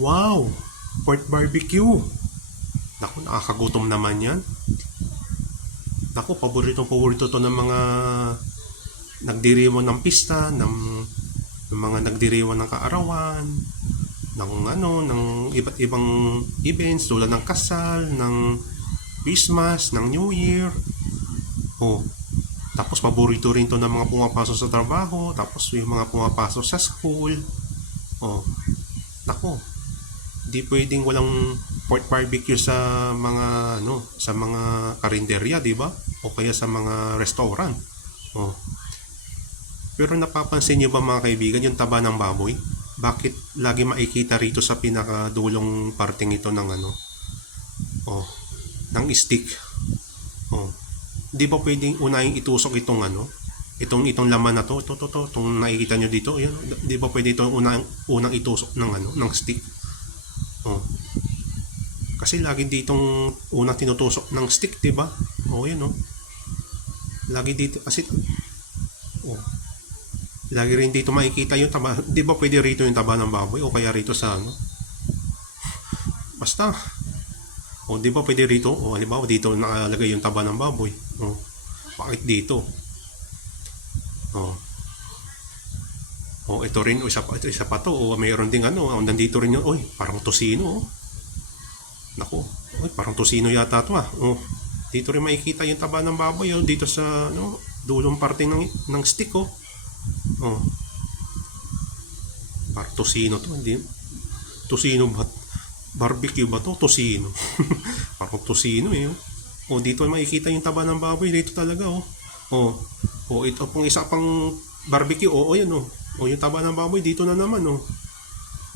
Wow! Pork barbecue. Naku, nakakagutom naman yan. Naku, paborito to ng mga nagdiriwang ng pista, ng mga nagdiriwang ng kaarawan, ng iba't ibang events tulad ng kasal, ng Christmas, ng New Year. Oh, tapos paborito rin to ng mga pumapasok sa trabaho, tapos yung mga pumapasok sa school. Oh, nako, di pwedeng walang pork barbecue sa mga sa mga karinderya, di ba? O kaya sa mga restaurant. Oh. Pero napapansin niyo ba mga kaibigan yung taba ng baboy? Bakit lagi makikita rito sa pinakadulong parting ito ng oh, ng stick? Oh. Di ba pwedeng unahin itusok itong laman na to, itong nakikita nyo dito, yun, di ba pwede itong unang itusok ng stick? Oh. Kasi lagi ditong unang tinutusok ng stick, di ba? Oh, yun oh. Lagi dito kasi oh. Lagi rin dito makikita yung taba. Di ba pwede rito yung taba ng baboy o kaya rito sa basta. O di ba pwede rito? O halimbawa dito nakalagay yung taba ng baboy. O bakit dito? O. O ito rin, isa pa to. O mayroon ding nandito rin yung, oy, parang tosino. Oh. Nako, oy, parang tosino yata to ah. O, dito rin makikita yung taba ng baboy oh, dito sa dulong parte ng stick oh. Oh. Parang tosino to, hindi. Tosino ba? Barbecue ba to? Tosino. Parang tosino eh. O dito makikita yung taba ng baboy dito talaga oh. O ito pang isa pang barbecue oh, yan oh. O yung taba ng baboy dito na naman oh.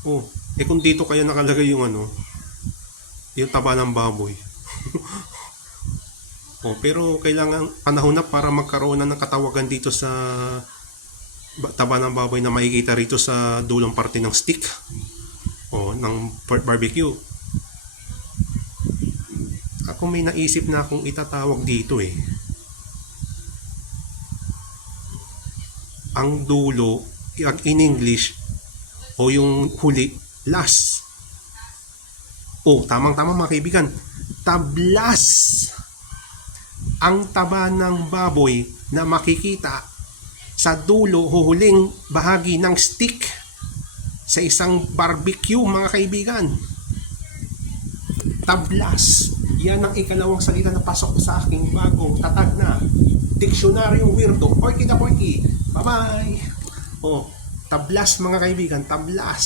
Oh, kung dito kaya nakalagay yung yung taba ng baboy. Oh, pero kailangan panahon na para magkaroon na ng katawagan dito sa taba ng baboy na makikita rito sa dulong parte ng stick o ng barbecue. Ako may naisip na akong itatawag dito eh. Ang dulo in English o yung huli, last. Oh, tamang-tama mga kaibigan. Tablas. Ang taba ng baboy na makikita sa dulo, huhuling bahagi ng stick sa isang barbecue mga kaibigan. Tablas. Yan ang ikalawang salita na pasok sa aking bagong tatag na Diksionaryong Weirdo. Porky the Porky. Bye-bye. Oh, tablas mga kaibigan, tablas.